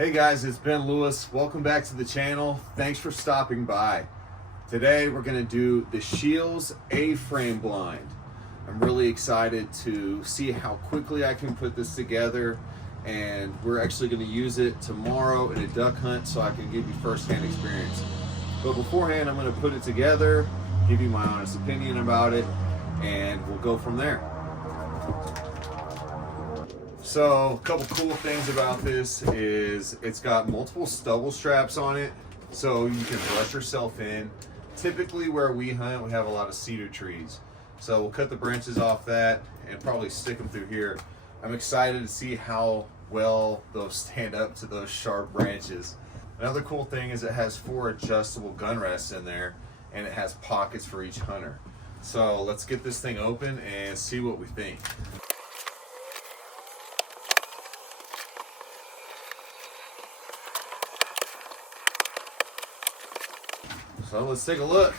Hey guys, it's Ben Lewis. Welcome back to the channel. Thanks for stopping by. Today we're going to do the Scheels A-frame blind. I'm really excited to see how quickly I can put this together, and we're actually going to use it tomorrow in a duck hunt so I can give you first-hand experience. But beforehand, I'm going to put it together, give you my honest opinion about it, and we'll go from there. So a couple cool things about this is it's got multiple stubble straps on it, so you can brush yourself in. Typically where we hunt, we have a lot of cedar trees. So we'll cut the branches off that and probably stick them through here. I'm excited to see how well those stand up to those sharp branches. Another cool thing is it has 4 adjustable gun rests in there, and it has pockets for each hunter. So let's get this thing open and see what we think. So let's take a look.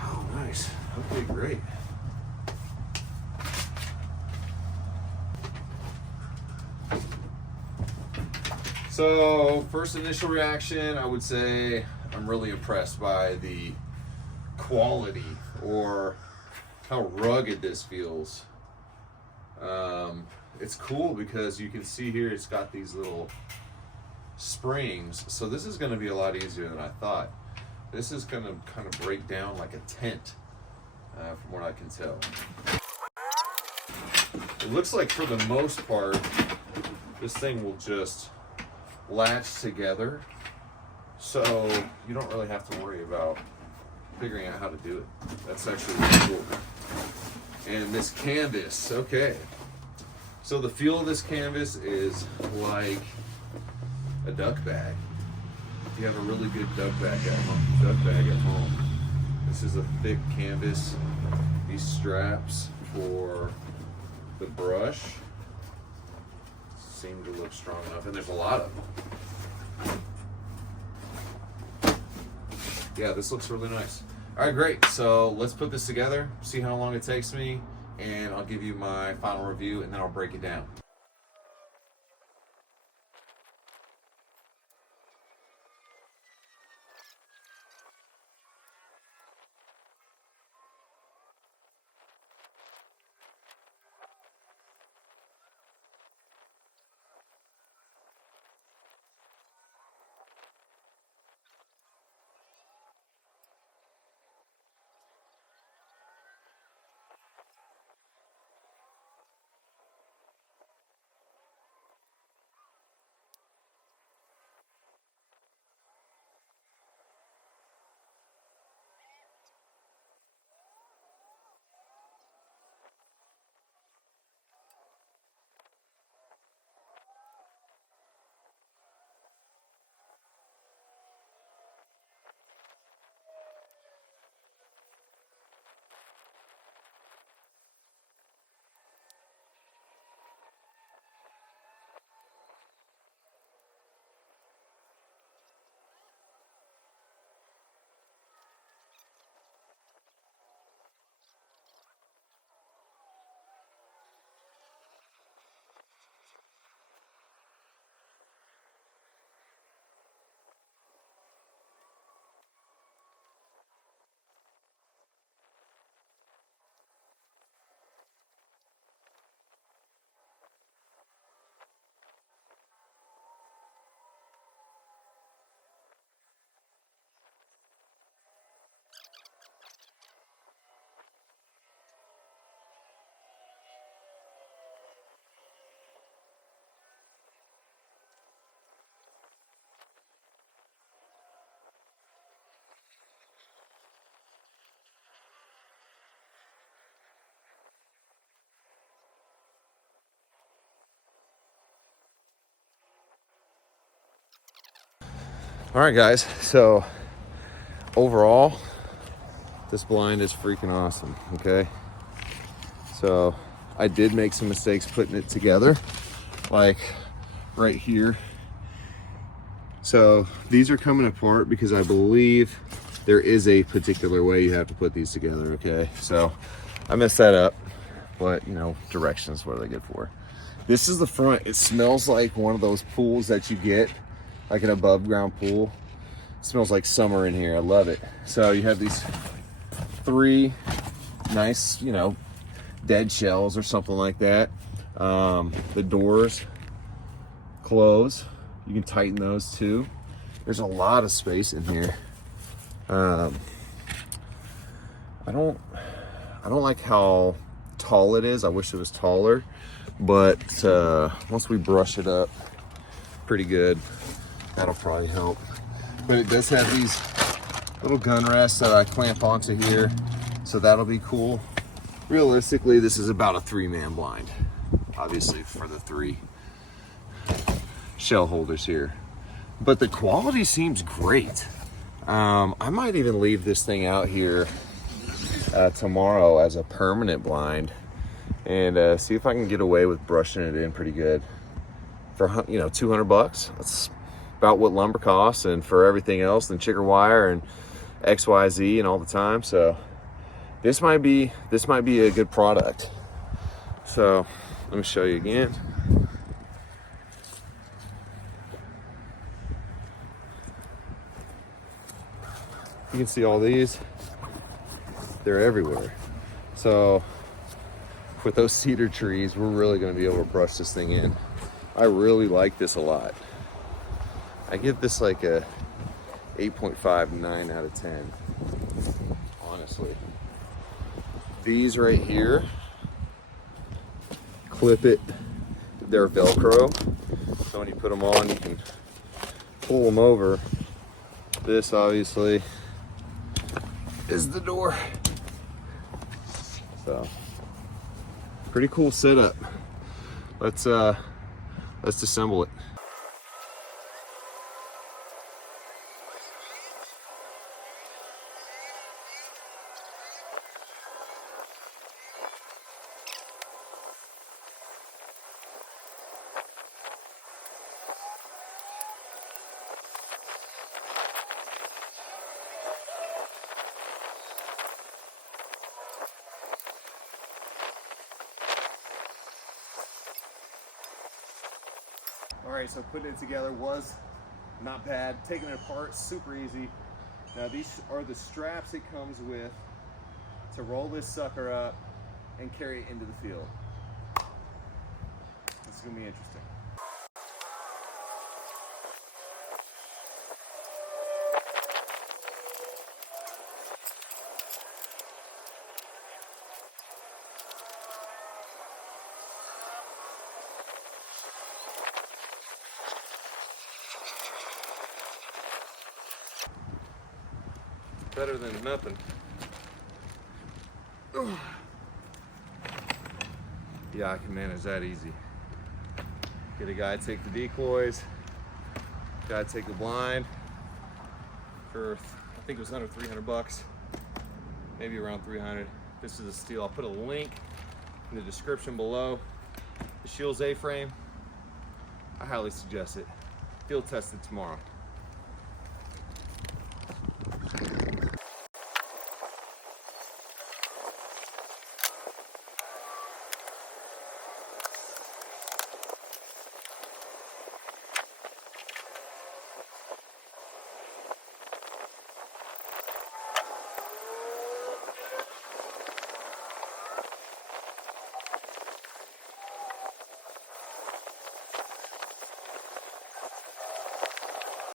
Oh, nice. Okay, great. So first initial reaction, I would say I'm really impressed by the quality, or how rugged this feels. It's cool because you can see here it's got these little springs, so this is going to be a lot easier than I thought. This is going to kind of break down like a tent, from what I can tell. It looks like for the most part this thing will just latch together, so you don't really have to worry about figuring out how to do it. That's actually really cool. And this canvas, okay, so the feel of this canvas is like a duck bag. If you have a really good duck bag at home, this is a thick canvas. These straps for the brush seem to look strong enough, and there's a lot of them. Yeah, this looks really nice. All right, great. So let's put this together, see how long it takes me, and I'll give you my final review, and then I'll break it down. All right, guys, so overall, this blind is freaking awesome, okay? So I did make some mistakes putting it together, like right here. So these are coming apart because I believe there is a particular way you have to put these together, okay? So I messed that up, but you know, directions, what are they good for? This is the front. It smells like one of those pools that you get, like an above ground pool. It smells like summer in here. I love it. So you have these 3 nice, you know, dead shells or something like that. The doors close. You can tighten those too. There's a lot of space in here. I don't like how tall it is. I wish it was taller, but once we brush it up pretty good, that'll probably help. But it does have these little gun rests that I clamp onto here, so that'll be cool. Realistically, this is about a 3-man blind, obviously, for the 3 shell holders here. But the quality seems great. I might even leave this thing out here tomorrow as a permanent blind and see if I can get away with brushing it in pretty good for, you know, $200. That's about what lumber costs, and for everything else, and chicken wire and XYZ and all the time. So this might be a good product. So let me show you again. You can see all these, they're everywhere. So with those cedar trees, we're really gonna be able to brush this thing in. I really like this a lot. I give this like a 8.5, 9 out of 10, honestly. These right here, clip it, they're Velcro. So when you put them on, you can pull them over. This obviously is the door. So pretty cool setup. Let's assemble it. All right, so putting it together was not bad. Taking it apart, super easy. Now these are the straps it comes with to roll this sucker up and carry it into the field. This is gonna be interesting. Better than nothing. Yeah, I can manage that easy. Get a guy to take the decoys, guy to take the blind for, I think it was under 300 bucks, maybe around 300. This is a steel. I'll put a link in the description below. The Scheels A-frame, I highly suggest it. Field test it tomorrow.